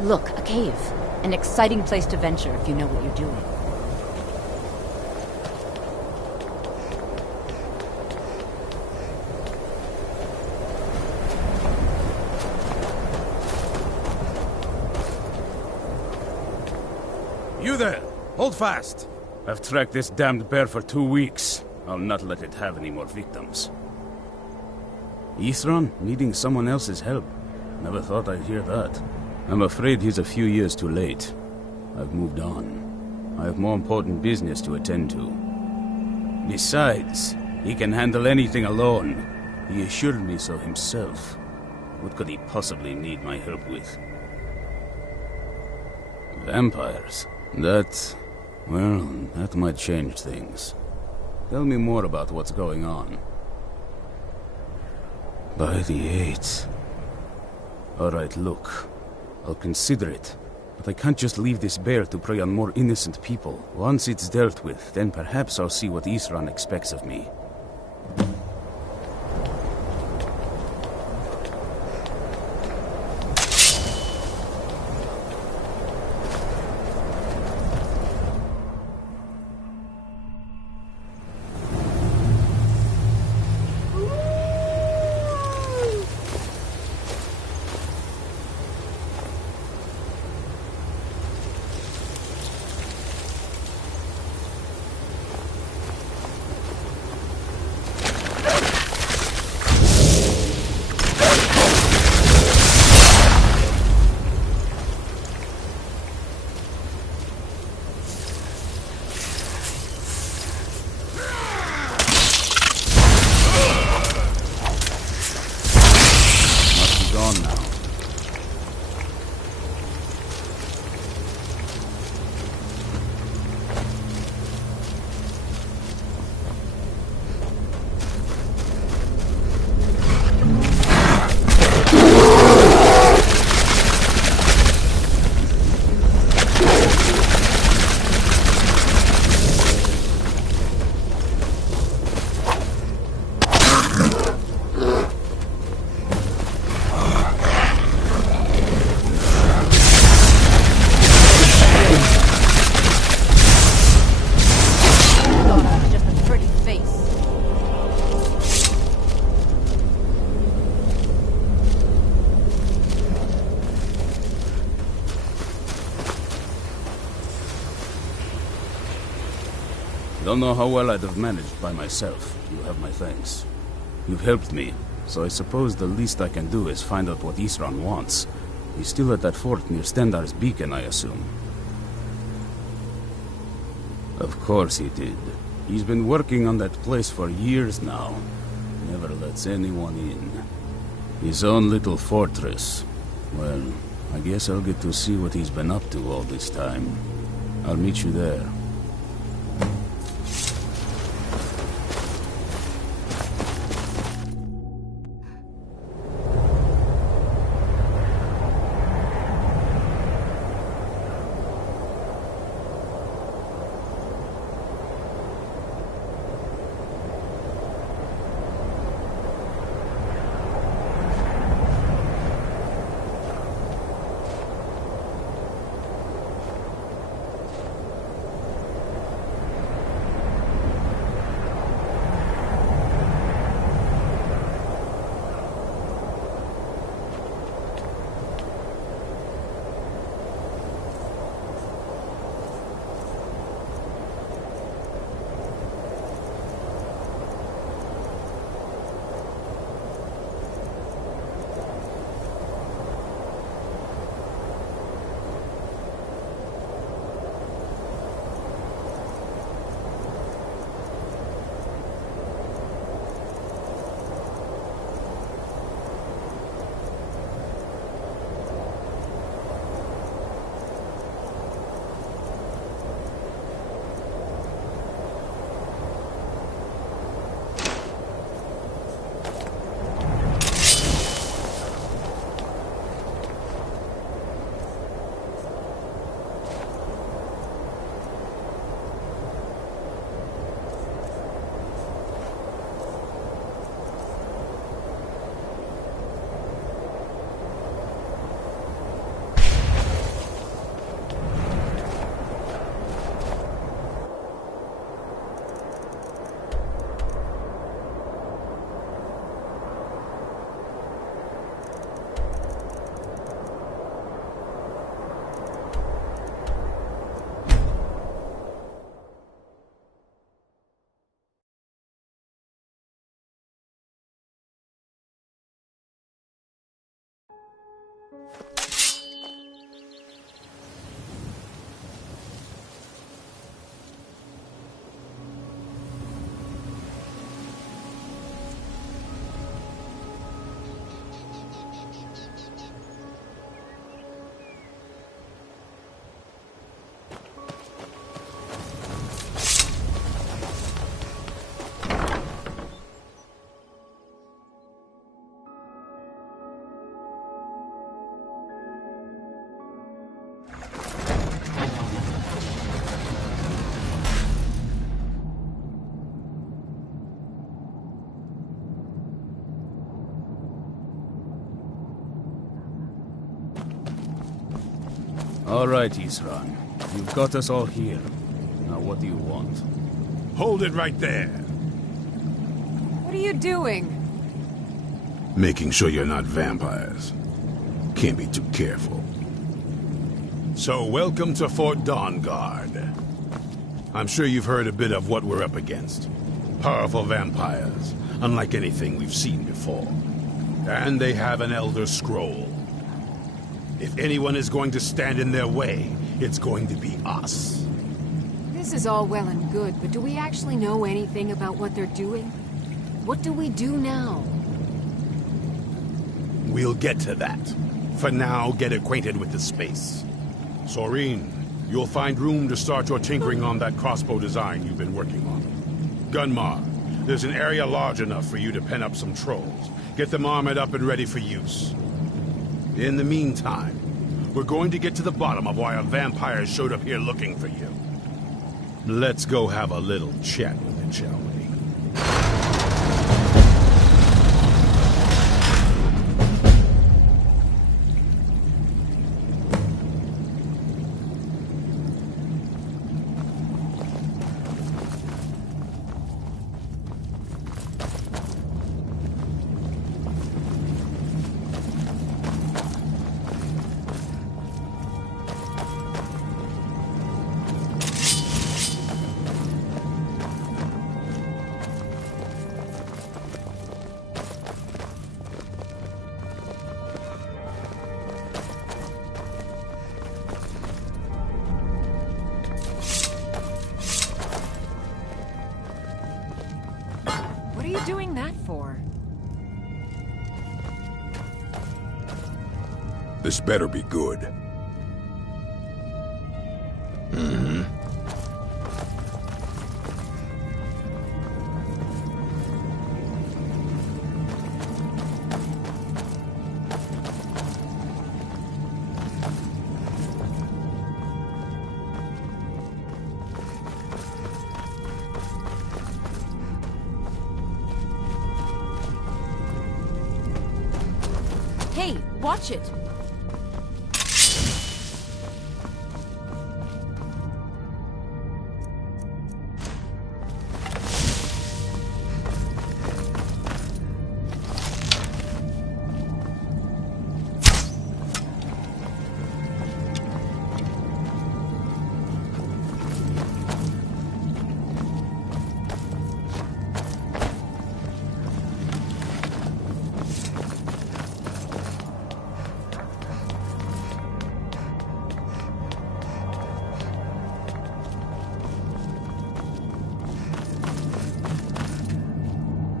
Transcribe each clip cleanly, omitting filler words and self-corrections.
Look, a cave. An exciting place to venture if you know what you're doing. You there! Hold fast! I've tracked this damned bear for 2 weeks. I'll not let it have any more victims. Ithron needing someone else's help. Never thought I'd hear that. I'm afraid he's a few years too late. I've moved on. I have more important business to attend to. Besides, he can handle anything alone. He assured me so himself. What could he possibly need my help with? Vampires? That might change things. Tell me more about what's going on. By the Eights. Alright, look. I'll consider it. But I can't just leave this bear to prey on more innocent people. Once it's dealt with, then perhaps I'll see what Ithran expects of me. Don't know how well I'd have managed by myself. You have my thanks. You've helped me, so I suppose the least I can do is find out what Ithran wants. He's still at that fort near Stendar's beacon, I assume. Of course he did. He's been working on that place for years now. Never lets anyone in. His own little fortress. Well, I guess I'll get to see what he's been up to all this time. I'll meet you there. All right, Isran. You've got us all here. Now what do you want? Hold it right there. What are you doing? Making sure you're not vampires. Can't be too careful. So, welcome to Fort Dawnguard. I'm sure you've heard a bit of what we're up against. Powerful vampires, unlike anything we've seen before. And they have an Elder Scroll. If anyone is going to stand in their way, it's going to be us. This is all well and good, but do we actually know anything about what they're doing? What do we do now? We'll get to that. For now, get acquainted with the space. Soreen, you'll find room to start your tinkering on that crossbow design you've been working on. Gunmar, there's an area large enough for you to pen up some trolls. Get them armored up and ready for use. In the meantime, we're going to get to the bottom of why a vampire showed up here looking for you. Let's go have a little chat with it, shall we? What are you doing that for? This better be good. Mm-hmm. Hey, watch it!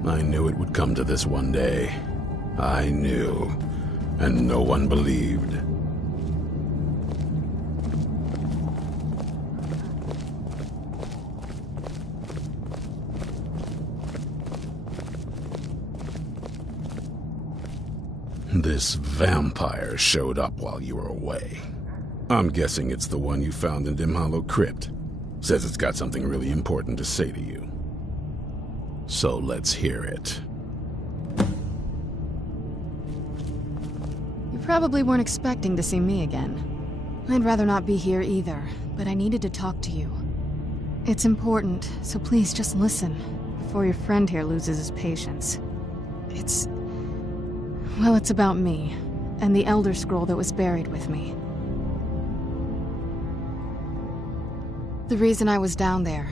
I knew it would come to this one day. I knew. And no one believed. This vampire showed up while you were away. I'm guessing it's the one you found in Dim Hollow Crypt. Says it's got something really important to say to you. So let's hear it. You probably weren't expecting to see me again. I'd rather not be here either, but I needed to talk to you. It's important, so please just listen, before your friend here loses his patience. Well, it's about me, and the Elder Scroll that was buried with me. The reason I was down there,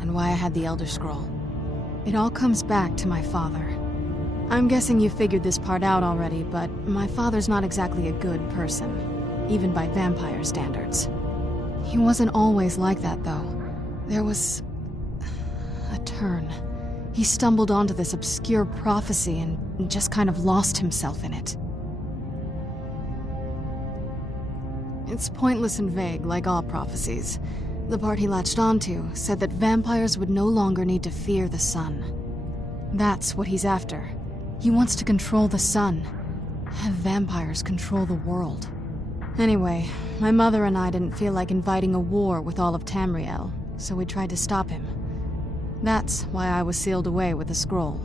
and why I had the Elder Scroll. It all comes back to my father. I'm guessing you figured this part out already, but my father's not exactly a good person, even by vampire standards. He wasn't always like that, though. There was a turn. He stumbled onto this obscure prophecy and just kind of lost himself in it. It's pointless and vague, like all prophecies. The part he latched onto said that vampires would no longer need to fear the sun. That's what he's after. He wants to control the sun. Have vampires control the world. Anyway, my mother and I didn't feel like inviting a war with all of Tamriel, so we tried to stop him. That's why I was sealed away with the scroll.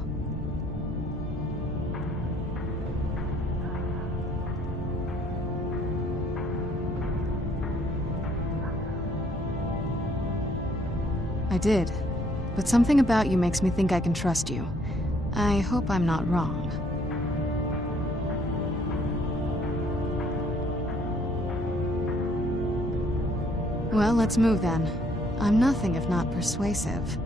I did. But something about you makes me think I can trust you. I hope I'm not wrong. Well, let's move then. I'm nothing if not persuasive.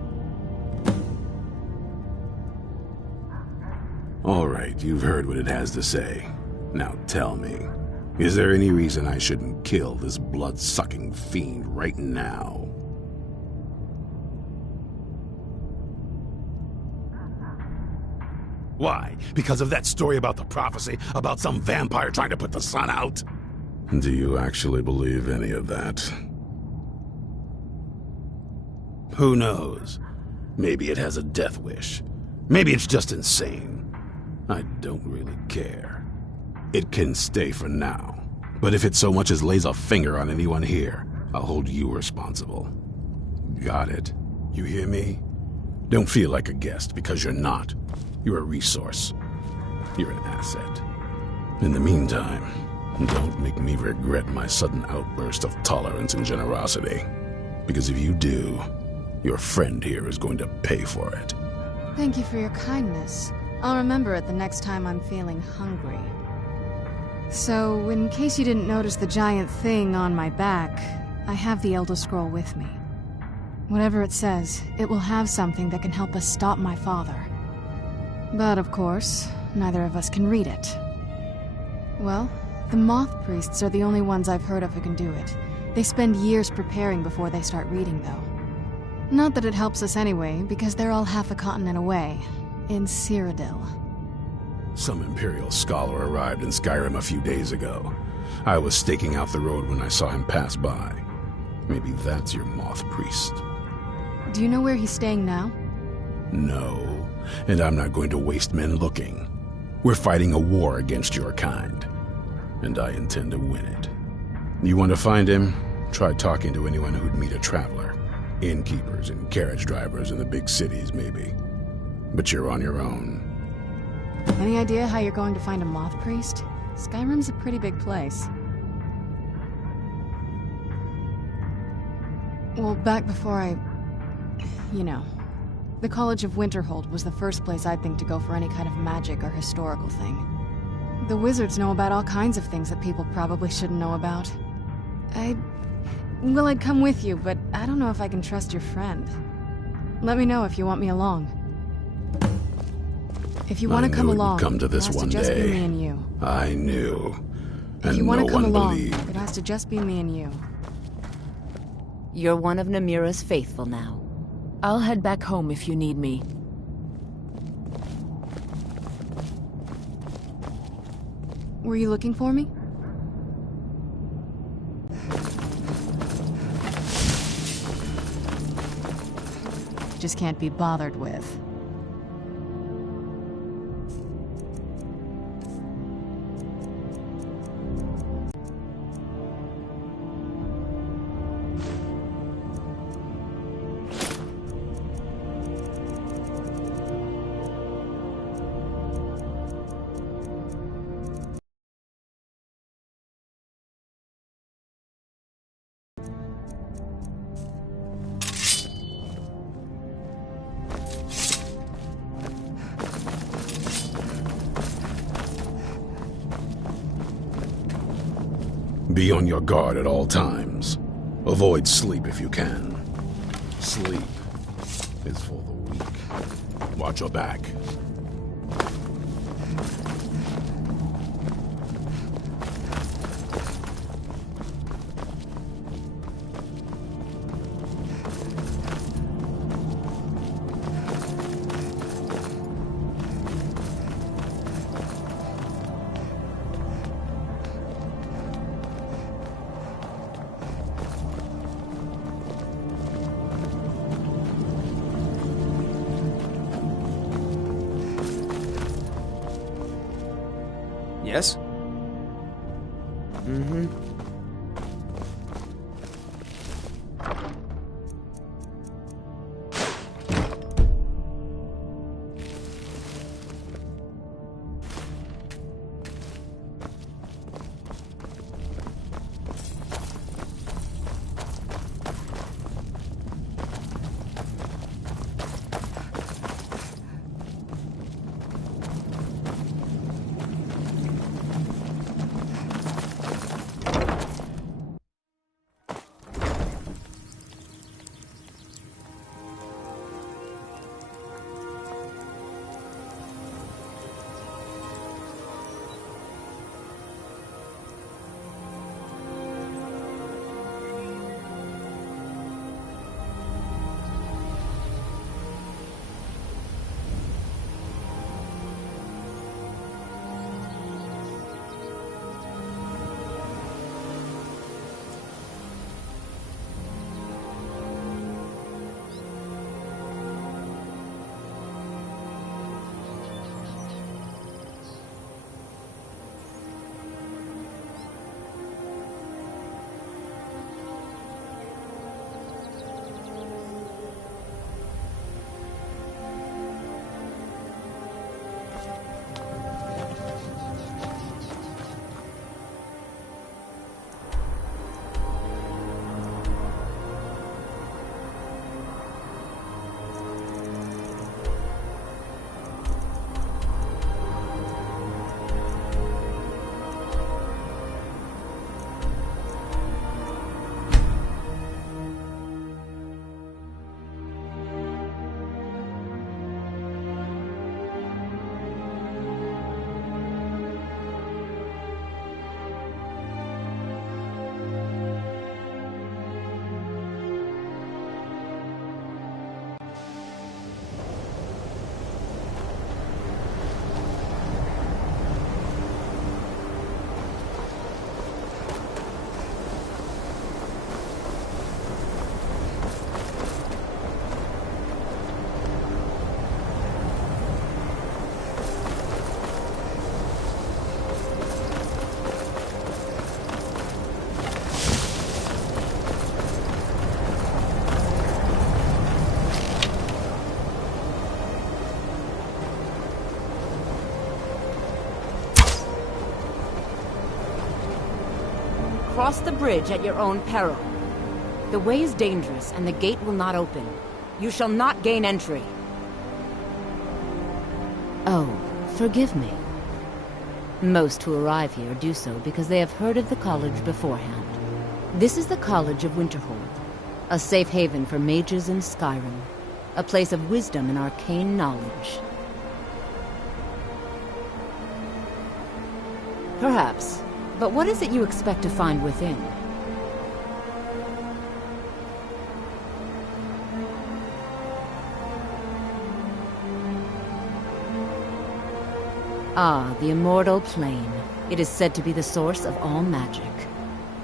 All right, you've heard what it has to say. Now tell me, is there any reason I shouldn't kill this blood-sucking fiend right now? Why? Because of that story about the prophecy, about some vampire trying to put the sun out? Do you actually believe any of that? Who knows? Maybe it has a death wish. Maybe it's just insane. I don't really care. It can stay for now. But if it so much as lays a finger on anyone here, I'll hold you responsible. Got it? You hear me? Don't feel like a guest, because you're not. You're a resource. You're an asset. In the meantime, don't make me regret my sudden outburst of tolerance and generosity. Because if you do, your friend here is going to pay for it. Thank you for your kindness. I'll remember it the next time I'm feeling hungry. So, in case you didn't notice the giant thing on my back, I have the Elder Scroll with me. Whatever it says, it will have something that can help us stop my father. But of course, neither of us can read it. Well, the Moth Priests are the only ones I've heard of who can do it. They spend years preparing before they start reading, though. Not that it helps us anyway, because they're all half a continent away, in Cyrodiil. Some Imperial scholar arrived in Skyrim a few days ago. I was staking out the road when I saw him pass by. Maybe that's your Moth Priest. Do you know where he's staying now? No, and I'm not going to waste men looking. We're fighting a war against your kind, and I intend to win it. You want to find him? Try talking to anyone who'd meet a traveler. Innkeepers and carriage drivers in the big cities, maybe. But you're on your own. Any idea how you're going to find a Moth Priest? Skyrim's a pretty big place. Well, back before you know, the College of Winterhold was the first place I'd think to go for any kind of magic or historical thing. The wizards know about all kinds of things that people probably shouldn't know about. Well, I'd come with you, but I don't know if I can trust your friend. Let me know if you want me along. If you want to come along, come to this it has one to just day. be me and you. I knew. If you And want no to come one along, believed. it has to just be me and you. You're one of Namira's faithful now. I'll head back home if you need me. Were you looking for me? Just can't be bothered with. Be on your guard at all times. Avoid sleep if you can. Sleep is for the weak. Watch your back. Yes? Mm-hmm. cross the bridge at your own peril. The way is dangerous, and the gate will not open. You shall not gain entry. Oh, forgive me. Most who arrive here do so because they have heard of the college beforehand. This is the College of Winterhold, a safe haven for mages in Skyrim, a place of wisdom and arcane knowledge. Perhaps, but what is it you expect to find within? Ah, the immortal plane. It is said to be the source of all magic.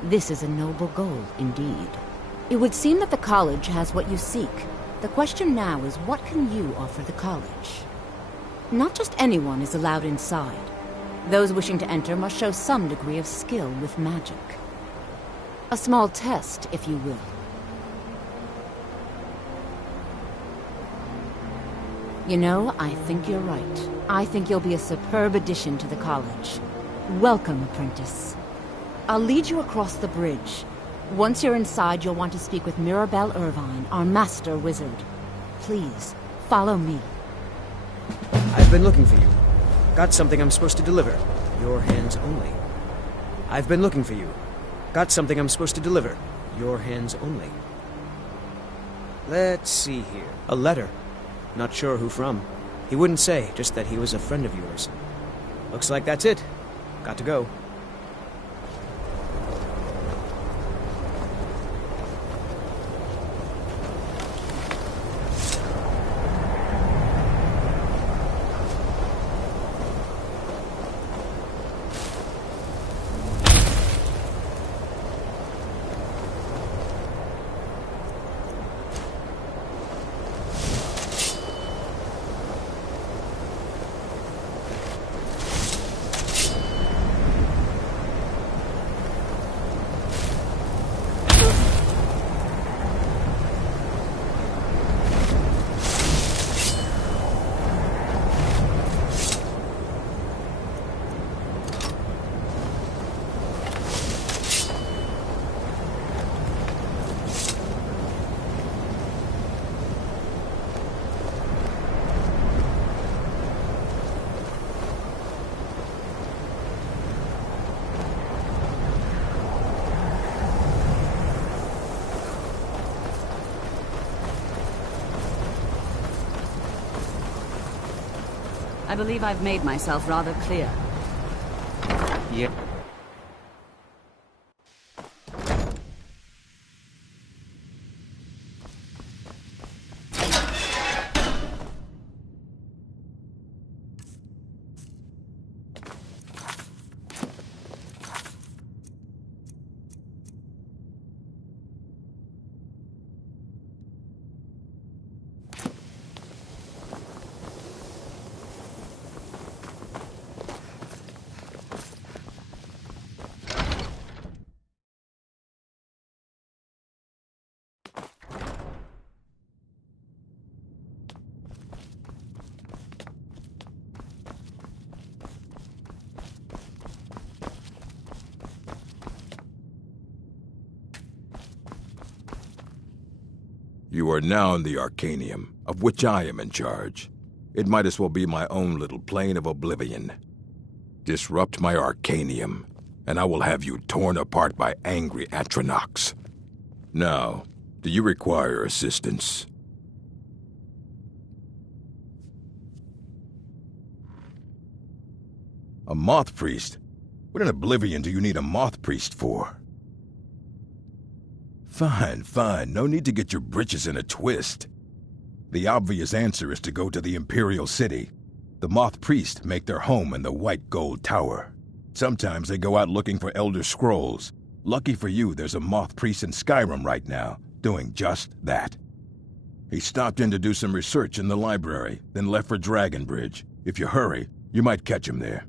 This is a noble goal, indeed. It would seem that the college has what you seek. The question now is, what can you offer the college? Not just anyone is allowed inside. Those wishing to enter must show some degree of skill with magic. A small test, if you will. You know, I think you're right. I think you'll be a superb addition to the college. Welcome, apprentice. I'll lead you across the bridge. Once you're inside, you'll want to speak with Mirabelle Irvine, our master wizard. Please, follow me. I've been looking for you. Got something I'm supposed to deliver. Your hands only. I've been looking for you. Got something I'm supposed to deliver. Your hands only. Let's see here. A letter. Not sure who from. He wouldn't say, just that he was a friend of yours. Looks like that's it. Got to go. I believe I've made myself rather clear. Yeah. You are now in the Arcanium, of which I am in charge. It might as well be my own little plane of oblivion. Disrupt my Arcanium, and I will have you torn apart by angry Atronachs. Now, do you require assistance? A moth priest? What in oblivion do you need a moth priest for? Fine, fine. No need to get your britches in a twist. The obvious answer is to go to the Imperial City. The Moth Priest make their home in the White Gold Tower. Sometimes they go out looking for Elder Scrolls. Lucky for you, there's a Moth Priest in Skyrim right now, doing just that. He stopped in to do some research in the library, then left for Dragonbridge. If you hurry, you might catch him there.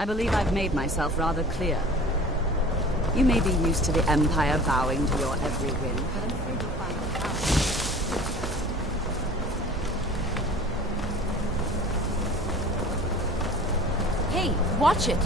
I believe I've made myself rather clear. You may be used to the Empire bowing to your every whim, but I'm afraid you'll find it out. Hey, watch it!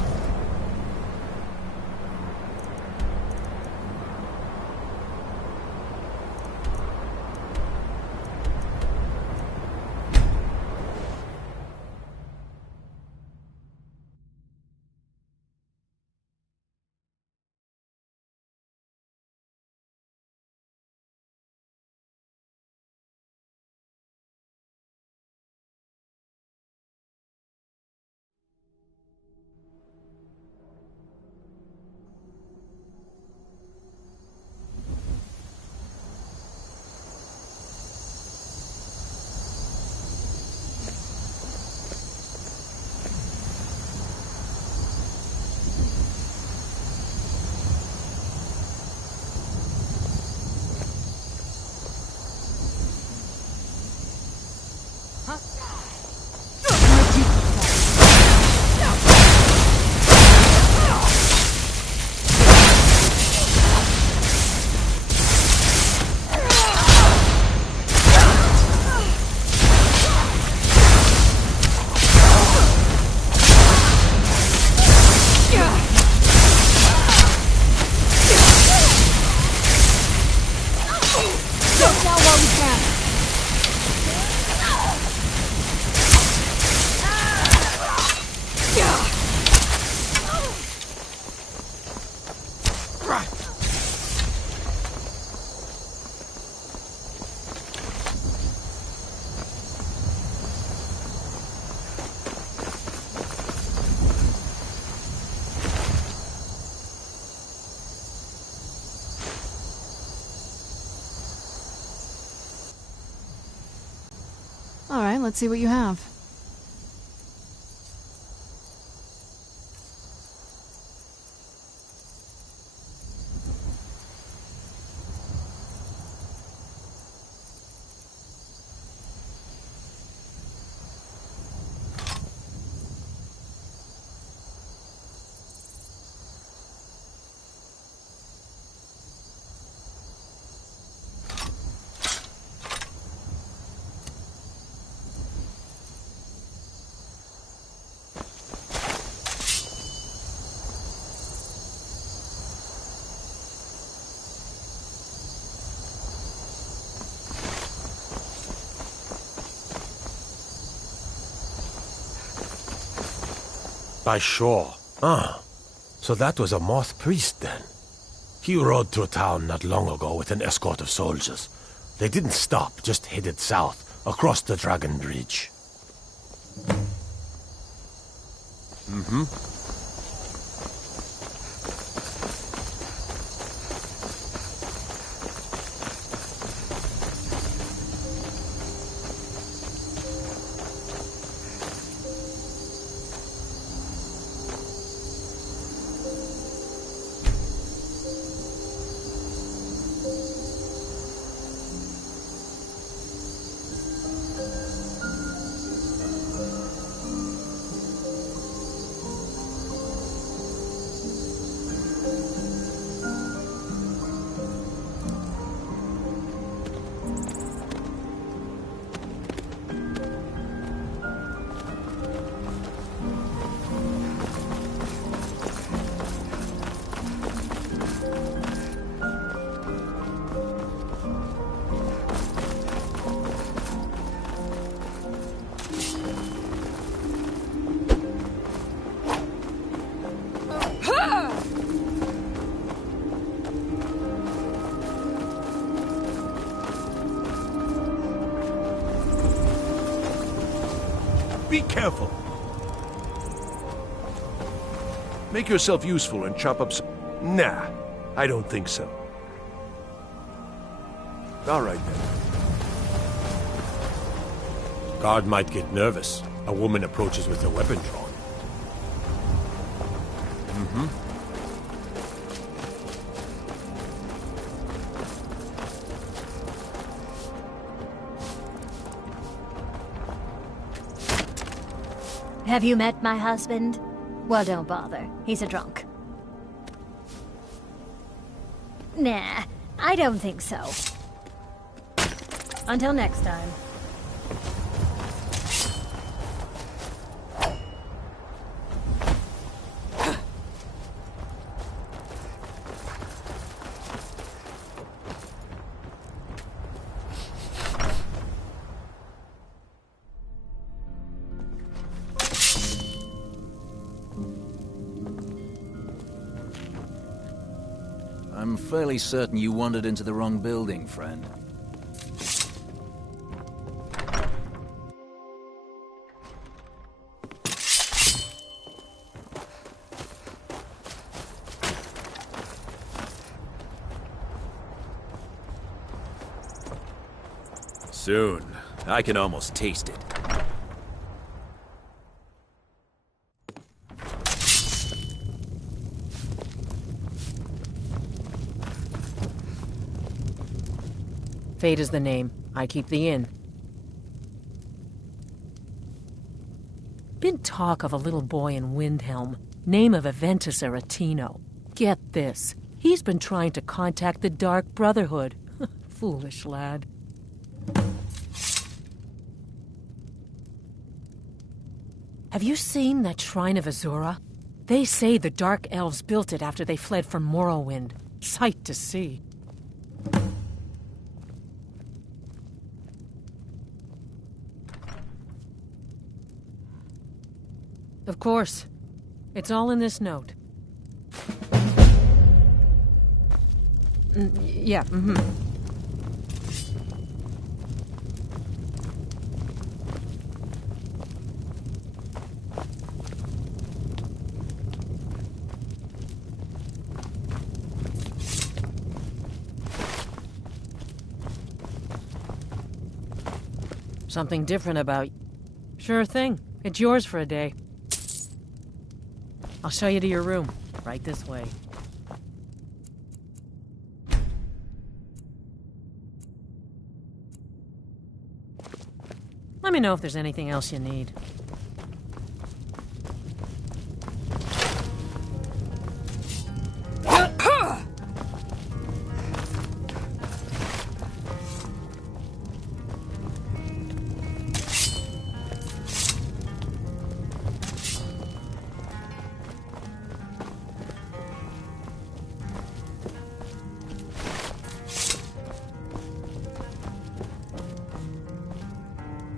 Alright, let's see what you have. By shore. Ah, so that was a Moth priest then. He rode through town not long ago with an escort of soldiers. They didn't stop, just headed south, across the Dragon Bridge. Mm-hmm. Be careful. Make yourself useful and chop up some... Nah, I don't think so. All right, then. Guard might get nervous. A woman approaches with a weapon drawn. Mm-hmm. Have you met my husband? Well, don't bother. He's a drunk. Nah, I don't think so. Until next time. I'm fairly certain you wandered into the wrong building, friend. Soon. I can almost taste it. Fate is the name. I keep the inn. Been talk of a little boy in Windhelm. Name of Aventus Aretino. Get this. He's been trying to contact the Dark Brotherhood. Foolish lad. Have you seen that Shrine of Azura? They say the Dark Elves built it after they fled from Morrowind. Sight to see. Of course. It's all in this note. Yeah, Something different about... Sure thing. It's yours for a day. I'll show you to your room. Right this way. Let me know if there's anything else you need.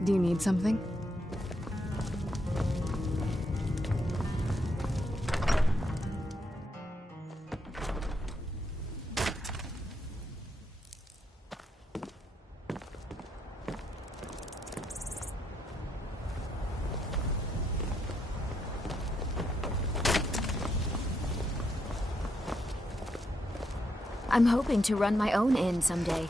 Do you need something? I'm hoping to run my own inn someday.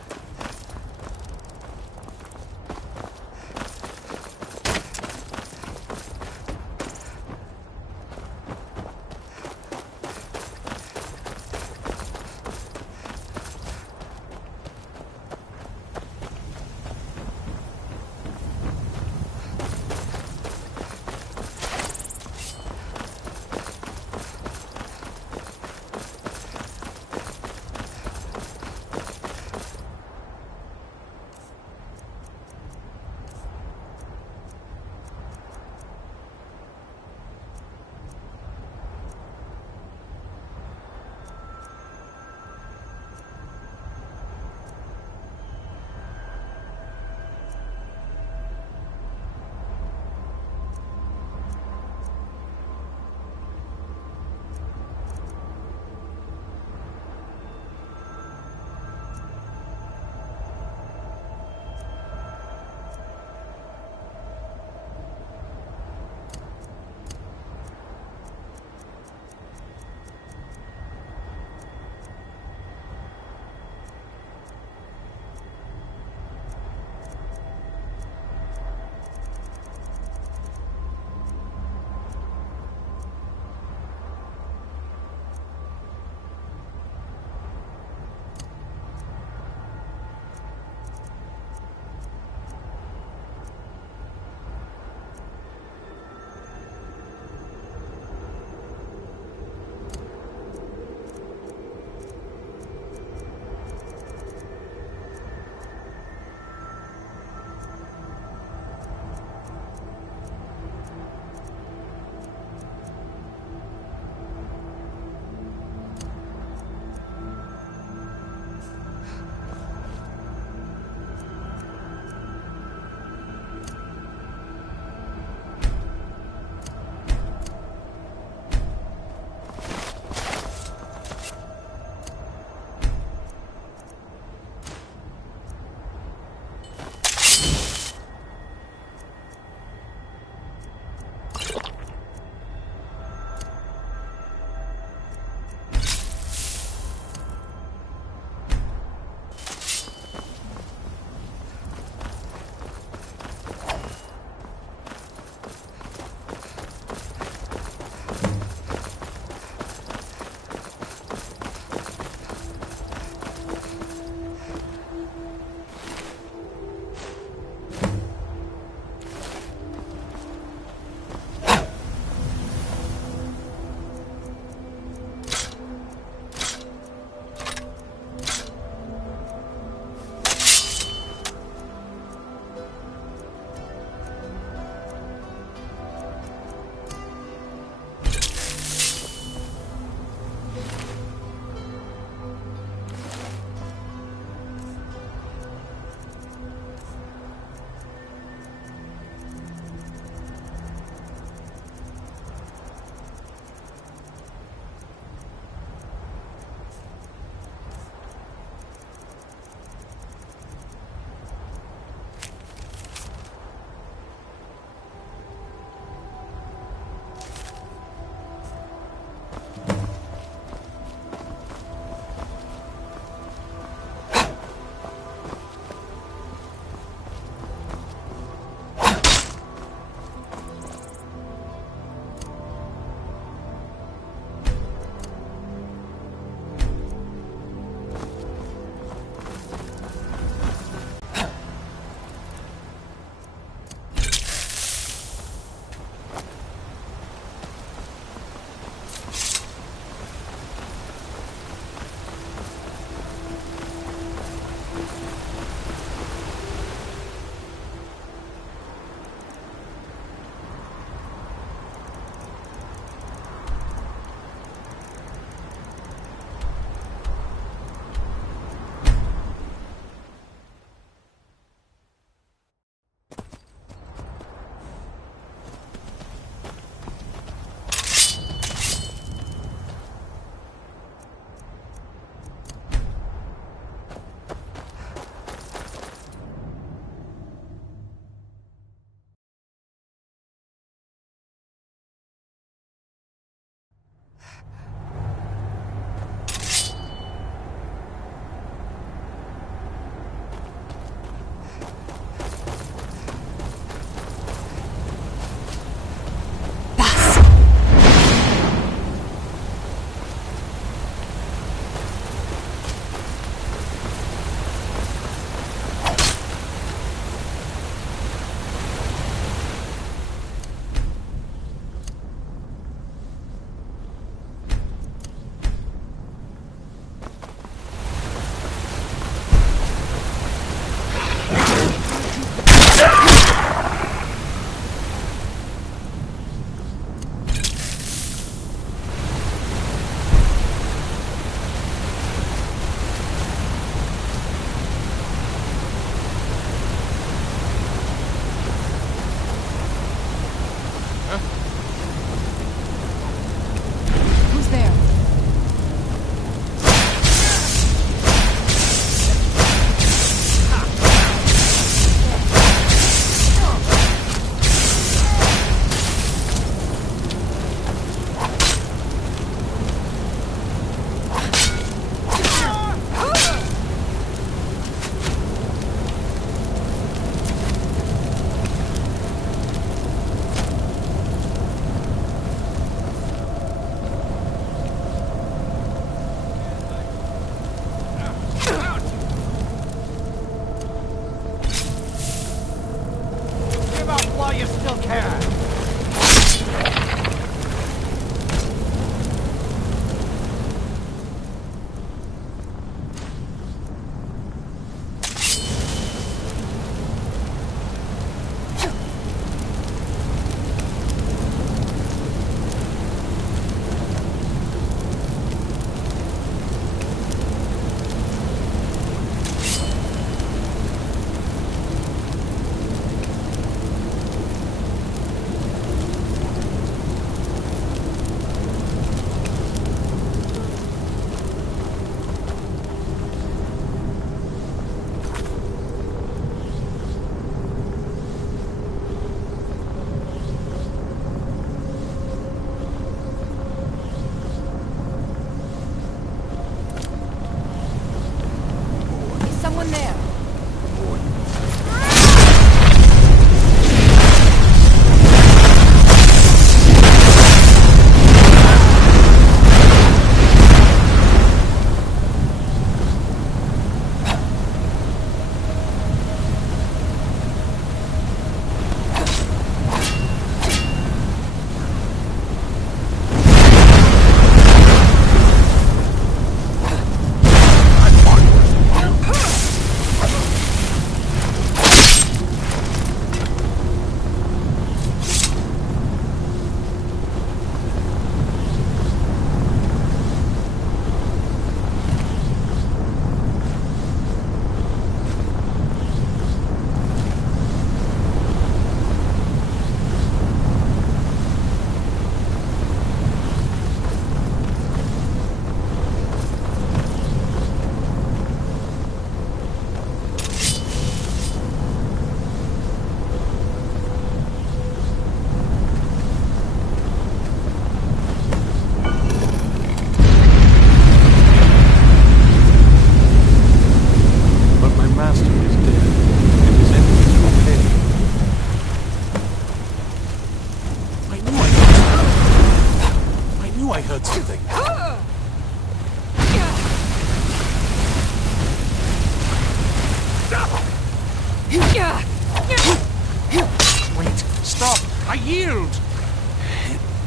stop! I yield!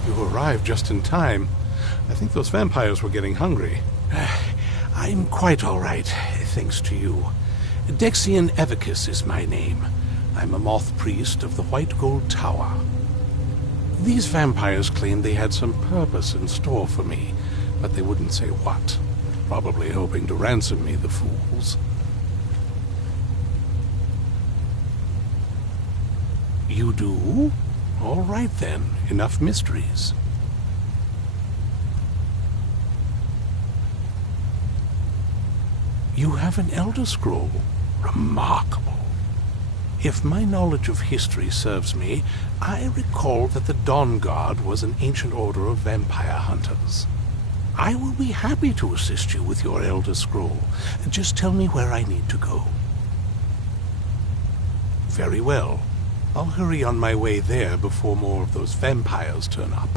You arrived just in time. I think those vampires were getting hungry. I'm quite all right, thanks to you. Dexian Evicus is my name. I'm a moth priest of the White Gold Tower. These vampires claimed they had some purpose in store for me, but they wouldn't say what. Probably hoping to ransom me, the fools. You do? All right then, enough mysteries. You have an Elder Scroll. Remarkable. If my knowledge of history serves me, I recall that the Dawn Guard was an ancient order of vampire hunters. I will be happy to assist you with your Elder Scroll. Just tell me where I need to go. Very well. I'll hurry on my way there before more of those vampires turn up.